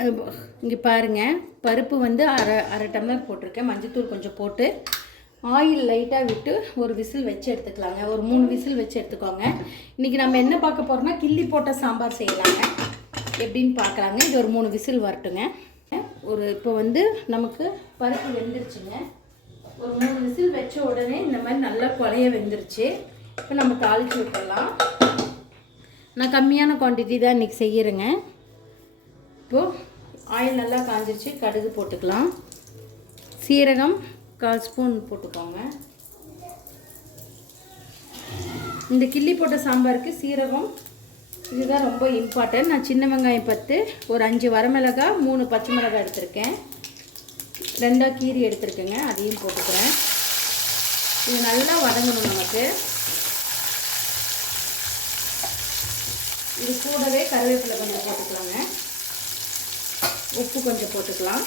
இங்கே பாருங்கள், பருப்பு வந்து அரை டம்ளர் போட்டிருக்கேன். மஞ்சத்தூள் கொஞ்சம் போட்டு ஆயில் லைட்டாக விட்டு ஒரு விசில் வச்சு எடுத்துக்கலாங்க. ஒரு 3 விசில் வச்சு எடுத்துக்கோங்க. இன்றைக்கி நம்ம என்ன பார்க்க போகிறோம்னா கிள்ளி போட்ட சாம்பார் செய்யலாங்க. எப்படின்னு பார்க்கலாங்க. இது ஒரு 3 விசில் வரட்டுங்க. இப்போ வந்து நமக்கு பருப்பு வெந்துருச்சுங்க. ஒரு 3 விசில் வச்ச உடனே இந்த மாதிரி நல்லா குழைய வெந்துருச்சு. இப்போ நம்ம தாளித்து விட்டுடலாம். நான் கம்மியான குவான்டிட்டி தான் இன்றைக்கி செய்கிறேங்க. இப்போது ஆயில் நல்லா காஞ்சிருச்சு. கடுகு போட்டுக்கலாம். சீரகம் 1/4 ஸ்பூன் போட்டுக்கோங்க. இந்த கிள்ளி போட்ட சாம்பாருக்கு சீரகம் இதுதான் ரொம்ப இம்பார்ட்டன்ட். நான் சின்ன வெங்காயம் 10, ஒரு 5 வரமிளகாய், 3 பச்சை மிளகாய் எடுத்திருக்கேன். 2 கீரி எடுத்துருக்கேங்க, அதையும் போட்டுக்கிறேன். இது நல்லா வதங்கணும் நமக்கு. இது கூடவே கருவேப்பிலை கொஞ்சம் போட்டுக்கலாங்க. உப்பு கொஞ்சம் போட்டுக்கலாம்.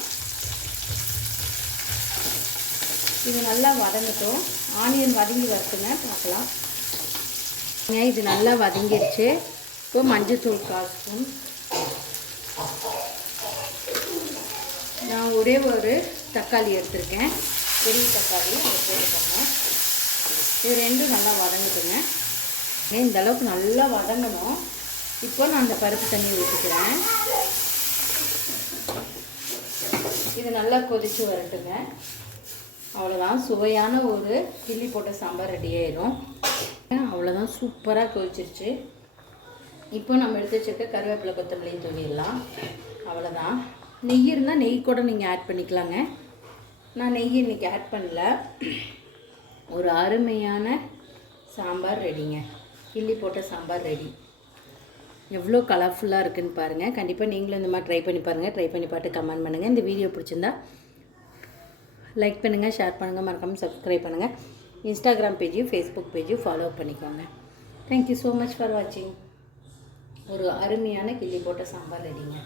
இது நல்லா வதங்கட்டும். ஆனியன் வதங்கி வரட்டுங்க, பார்க்கலாம். இது நல்லா வதங்கிடுச்சு. இப்போ மஞ்சத்தூள் 1/4 ஸ்பூன். நான் ஒரே ஒரு தக்காளி எடுத்திருக்கேன், பெரிய தக்காளி, அதை போட்டுக்கோங்க. இது ரெண்டும் நல்லா வதங்கட்டுங்க. இந்த அளவுக்கு நல்லா வதங்கணும். இப்போ நான் அந்த பருப்பு தண்ணி ஊற்றிக்கிறேன். இது நல்லா கொதித்து வரட்டுங்க. அவ்வளோதான், சுவையான ஒரு கிள்ளி போட்ட சாம்பார் ரெடி ஆயிடும். அவ்வளோதான், சூப்பராக கொதிச்சிருச்சு. இப்போ நம்ம எடுத்து வச்சுருக்க கருவேப்பிலை கொத்தமல்லியும் தூவிடலாம். அவ்வளோதான். நெய் இருந்தால் நெய் கூட நீங்கள் ஆட் பண்ணிக்கலாங்க. நான் நெய் இன்றைக்கி ஆட் பண்ணல. ஒரு அருமையான சாம்பார் ரெடிங்க. கிள்ளி போட்ட சாம்பார் ரெடி. எவ்வளோ கலர்ஃபுல்லாக இருக்குதுன்னு பாருங்கள். கண்டிப்பாக நீங்களும் இந்த மாதிரி ட்ரை பண்ணி பாருங்கள். ட்ரை பண்ணி பார்த்து கமெண்ட் பண்ணுங்கள். இந்த வீடியோ பிடிச்சிருந்தா லைக் பண்ணுங்கள், ஷேர் பண்ணுங்கள், மறக்காமல் சப்ஸ்கிரைப் பண்ணுங்கள். இன்ஸ்டாகிராம் பேஜையும் ஃபேஸ்புக் பேஜையும் ஃபாலோ பண்ணிக்கோங்க. தேங்க்யூ ஸோ மச் ஃபார் வாட்சிங். ஒரு அருமையான கிள்ளி போட்ட சாம்பார் ரெடிங்க.